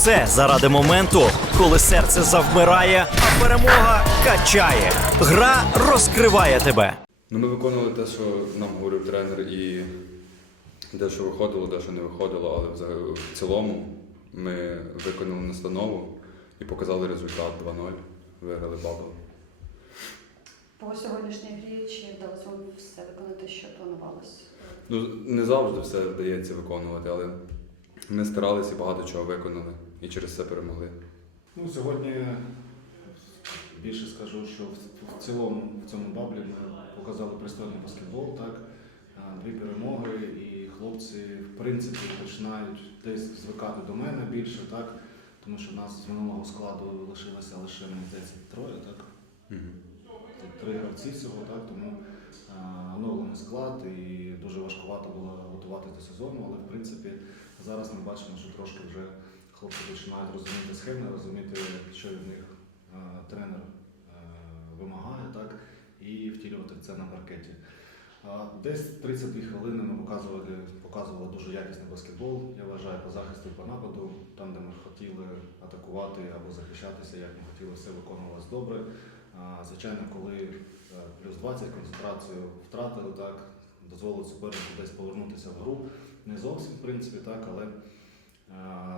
все заради моменту, коли серце завмирає, а перемога качає. Гра розкриває тебе. Ну, ми виконували те, що нам говорив тренер, і дещо виходило, дещо не виходило, але в цілому ми виконали настанову і показали результат 2-0. Виграли бабл. По сьогоднішній грі чи вдалося вам все виконати, що планувалось? Ну, не завжди все вдається виконувати, але ми старалися і багато чого виконали і через це перемогли. Ну, сьогодні більше скажу, що в, цілому в цьому баблі ми показали пристойний баскетбол, так? Дві перемоги, і хлопці, в принципі, починають десь звикати до мене більше, так? Тому що в нас з минулого складу лишилося лише, здається, троє, так? Тут Три гравці всього, так? Тому оновлений склад і дуже важкувато до сезону, але в принципі зараз ми бачимо, що трошки вже хлопці починають розуміти схеми, розуміти, що від них е, тренер е, вимагає, так, і втілювати це на паркеті. Десь 32 хвилини ми показували, показували дуже якісний баскетбол, я вважаю, по захисту і по нападу, там, де ми хотіли атакувати або захищатися, як ми хотіли, все виконувалось добре. Звичайно, коли е, плюс 20 концентрацію втратили, так, дозволили супернику десь повернутися в гру. Не зовсім, в принципі, так, але е,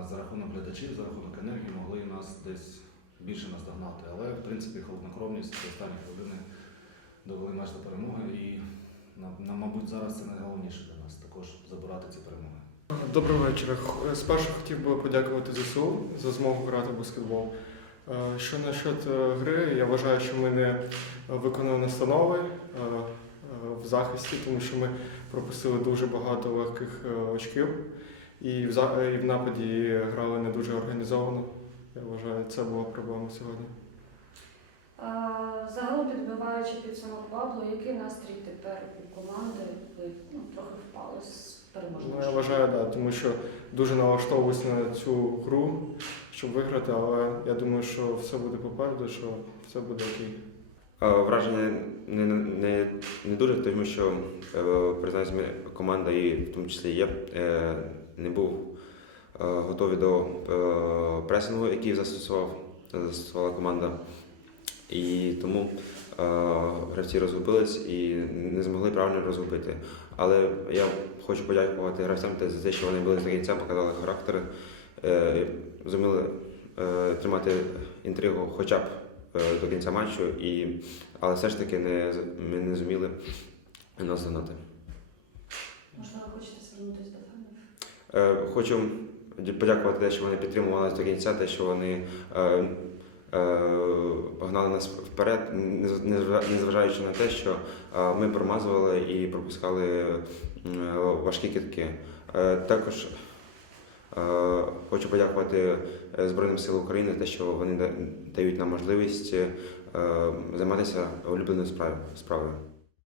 за рахунок глядачів, за рахунок енергії могли нас десь більше наздогнати. Але, в принципі, холоднокровність останні хвилини довели нас до перемоги і, мабуть, зараз це найголовніше для нас також забирати ці перемоги. Доброго вечора. Спершу хотів би подякувати ЗСУ за змогу грати в баскетбол. Е, Що насчет е, гри, я вважаю, що ми не виконали настанови е, е, в захисті, тому що ми пропустили дуже багато легких е, очків. І в, за- і в нападі грали не дуже організовано. Я вважаю, це була проблема сьогодні. Загалом підбиваючи підсумок Пабло, який настрій тепер у команди? Ви ну, трохи впали з переможного. Ну, я вважаю, да, тому що дуже налаштовуюсь на цю гру, щоб виграти, але я думаю, що все буде попереду, що все буде окей. Враження не, не, не дуже, тому що е, признаюсь, команда, і в тому числі я, е, не був е, готовий до пресингу, який застосував, застосувала команда. І тому гравці розгубились і не змогли правильно розгубити. Але я хочу подякувати гравцям за те, що вони були до кінця, показали характери, е, зуміли тримати інтригу хоча б до кінця матчу, і, але все ж таки не, ми не зуміли нас догнати. Можливо, хочете звернутися до фанів? Е, Хочу подякувати те, що вони підтримували нас до кінця, те, що вони е, е, гнали нас вперед, незважаючи на те, що е, ми промазували і пропускали е, важкі китки. Е, Також е, хочу подякувати е, Збройним силам України, те, що вони дають нам можливість е, займатися улюбленою справою.